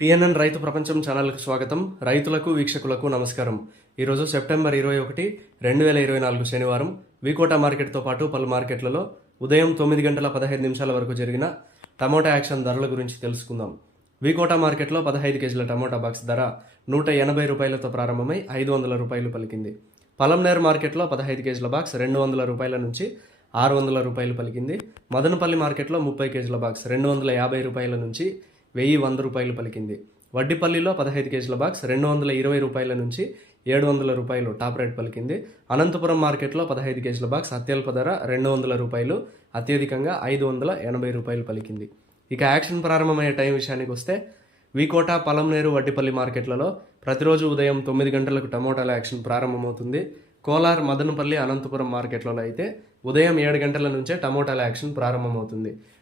PNN రైతు ప్రపంచం ఛానల్కు స్వాగతం రైతులకు వీక్షకులకు నమస్కారం ఈరోజు సెప్టెంబర్ ఇరవై ఒకటి రెండు వేల ఇరవై నాలుగు శనివారం వికోటా మార్కెట్తో పాటు పలు మార్కెట్లలో ఉదయం తొమ్మిది గంటల పదహైదు నిమిషాల వరకు జరిగిన టమోటా యాక్షన్ ధరల గురించి తెలుసుకుందాం వికోటా మార్కెట్లో పదహైదు కేజీల టమోటా బాక్స్ ధర నూట ఎనభై రూపాయలతో ప్రారంభమై ఐదు వందల రూపాయలు పలికింది పలంనేర్ మార్కెట్లో పదహైదు కేజీల బాక్స్ రెండు వందల రూపాయల నుంచి ఆరు వందల రూపాయలు పలికింది మదనపల్లి మార్కెట్లో ముప్పై కేజీల బాక్స్ రెండు వందల యాభై రూపాయల నుంచి వెయ్యి వంద రూపాయలు పలికింది వడ్డిపల్లిలో పదహైదు కేజీల బాక్స్ రెండు వందల ఇరవై రూపాయల నుంచి ఏడు వందల రూపాయలు టాప్ రేట్ పలికింది అనంతపురం మార్కెట్లో పదహైదు కేజీల బాక్స్ అత్యల్ప ధర రెండు వందల రూపాయలు అత్యధికంగా ఐదు వందల ఎనభై రూపాయలు పలికింది ఇక యాక్షన్ ప్రారంభమయ్యే టైం విషయానికి వస్తే వికోట పలంనేరు వడ్డిపల్లి మార్కెట్లలో ప్రతిరోజు ఉదయం తొమ్మిది గంటలకు టమోటాల యాక్షన్ ప్రారంభమవుతుంది కోలార్ మదనపల్లి అనంతపురం మార్కెట్లలో అయితే ఉదయం ఏడు గంటల నుంచే టమోటాల యాక్షన్ ప్రారంభమవుతుంది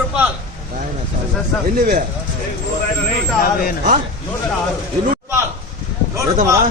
రూపాయలు ఎన్ని నూట రూపాయలు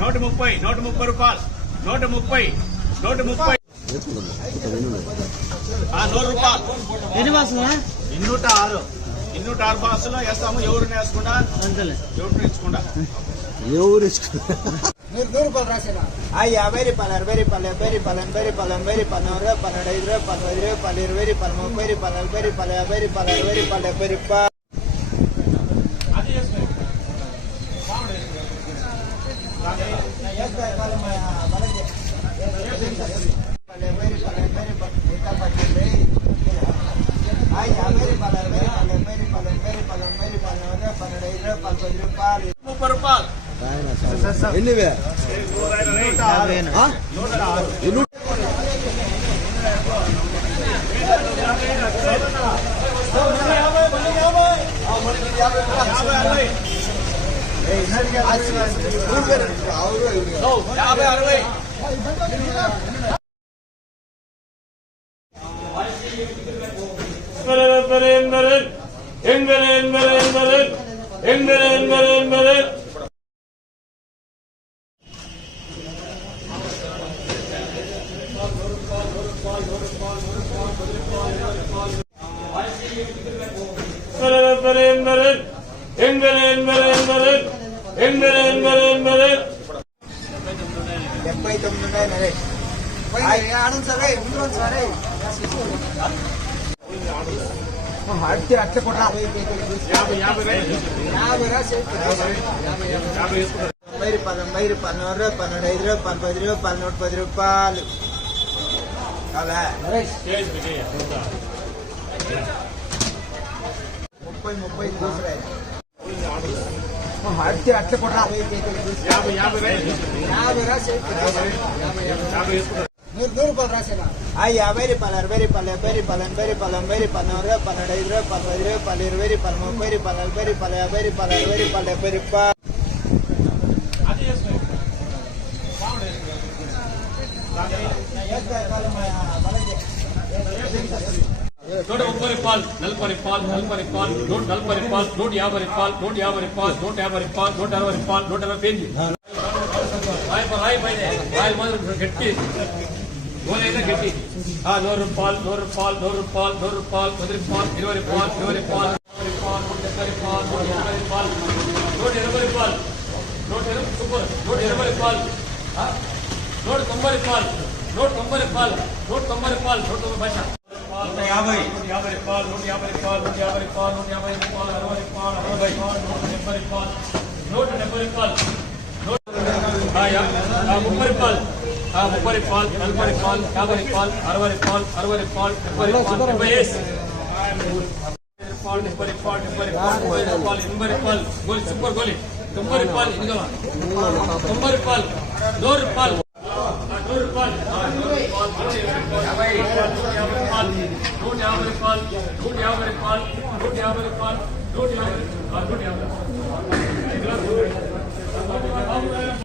నూట ముప్పై నూట ముప్పై రూపాయలు నూట ముప్పై నూట ముప్పై నూరు రూపాయలు ఎన్ని బాసులు ఇన్నూట ఆరు ఇన్నూట ఆరు బాసులు వేస్తాము ఎవరు వేసుకుంటా ఎవరు ఇచ్చుకుంటా ఎవరు నూరు రూపాయలు రాసేనా యాభై రూపాయలు అరవై రూపాయలు డెబ్బై రూపాయలు ఎనభై రూపాయలు ఎనభై రూపాయలు నూరు రూపాయలు ఐదు రూపాయలు ఐదు రూపాయలు ఇరవై రూపాయలు ముప్పై రూపాయలు నలభై రూపాయలు యాభై రూపాయలు అరవై రూపాయలు డెబ్బై రూపాయలు ಎಲ್ಲಿವೆ యాభై అరవై ಎಂದರೆ ಎಂದರೆ ಎಂದರೆ ಎಂದರೆ ಎಂದರೆ ಎಂದರೆ ಎಂದರೆ ఆ? ఎన్ని యాభై అరవై యాభై అరవై డెబ్బై తొమ్మిది ఉన్నాయి ఆనంద్ సరే ఉండు సరే అట్టి అట్ట కూడా యాభై రాసి తొంభై రూపాయలు తొంభై రూపాయలు నూరు రూపాయలు పన్నెండు ఐదు రూపాయలు పది రూపాయలు నూట పది రూపాయలు అలా ముప్పై ముప్పై కూసురాయి అట్టి అట్ట కూడా యాభై రాసి ఆ యాభై రూపాయలు అరవై రూపాయలు డెబ్బై రూపాయలు ఎనభై రూపాయలు ఎనభై రూపాయలు నూరు రూపాయలు పన్నెండు ఐదు రూపాయలు పది రూపాయలు ఇరవై రూపాయలు ముప్పై రూపాయలు నలభై రూపాయలు యాభై రూపాయలు అరవై రూపాయలు డెబ్బై రూపాయలు నూట ముప్పై రూపాయలు నలభై రూపాయలు నలభై రూపాయలు నూట నలభై రూపాయలు నూట యాభై రూపాయలు నూట యాభై రూపాయలు నూట యాభై రూపాయలు నూట అరవై రూపాయలు నూట అరవై పేజీ రాయి రాయి పైన రాయి మాత్రం గట్టి గోలైనా గట్టి ఆ నూరు రూపాయలు నూరు రూపాయలు నూరు రూపాయలు నూరు రూపాయలు పది రూపాయలు ఇరవై రూపాయలు ఇరవై రూపాయలు ముప్పై రూపాయలు నూట డెబ్బై రూపాయలు నూట ఎనభై రూపాయలు నూట ఎనభై రూపాయలు నూట ఎనభై సూపర్ నూట ఎనభై రూపాయలు ఆ? నూట తొంభై రూపాయలు నూట తొంభై రూపాయలు నూట తొంభై రూపాయలు నూట తొంభై భాష నూట యాభై నూట యాభై రూపాయలు నూట యాభై రూపాయలు నూట యాభై రూపాయలు నూట యాభై రూపాయలు అరవై రూపాయలు అరవై రూపాయలు నూట డెబ్బై రూపాయలు నూట డెబ్బై రూపాయలు ఆ, యా- ఆ, ముప్పై రూపాయలు ఆ, ముప్పై రూపాయలు నలభై రూపాయలు యాభై రూపాయలు అరవై రూపాయలు అరవై రూపాయలు డెబ్బై రూపాయలు డెబ్బై వేసి రూపాయలు డెబ్బై రూపాయలు డెబ్బై రూపాయలు ముప్పై రూపాయలు ఎనభై రూపాయలు గోలి సూపర్ గోలి తొంభై రూపాయలు ఇంకా తొంభై రూపాయలు నూరు రూపాయలు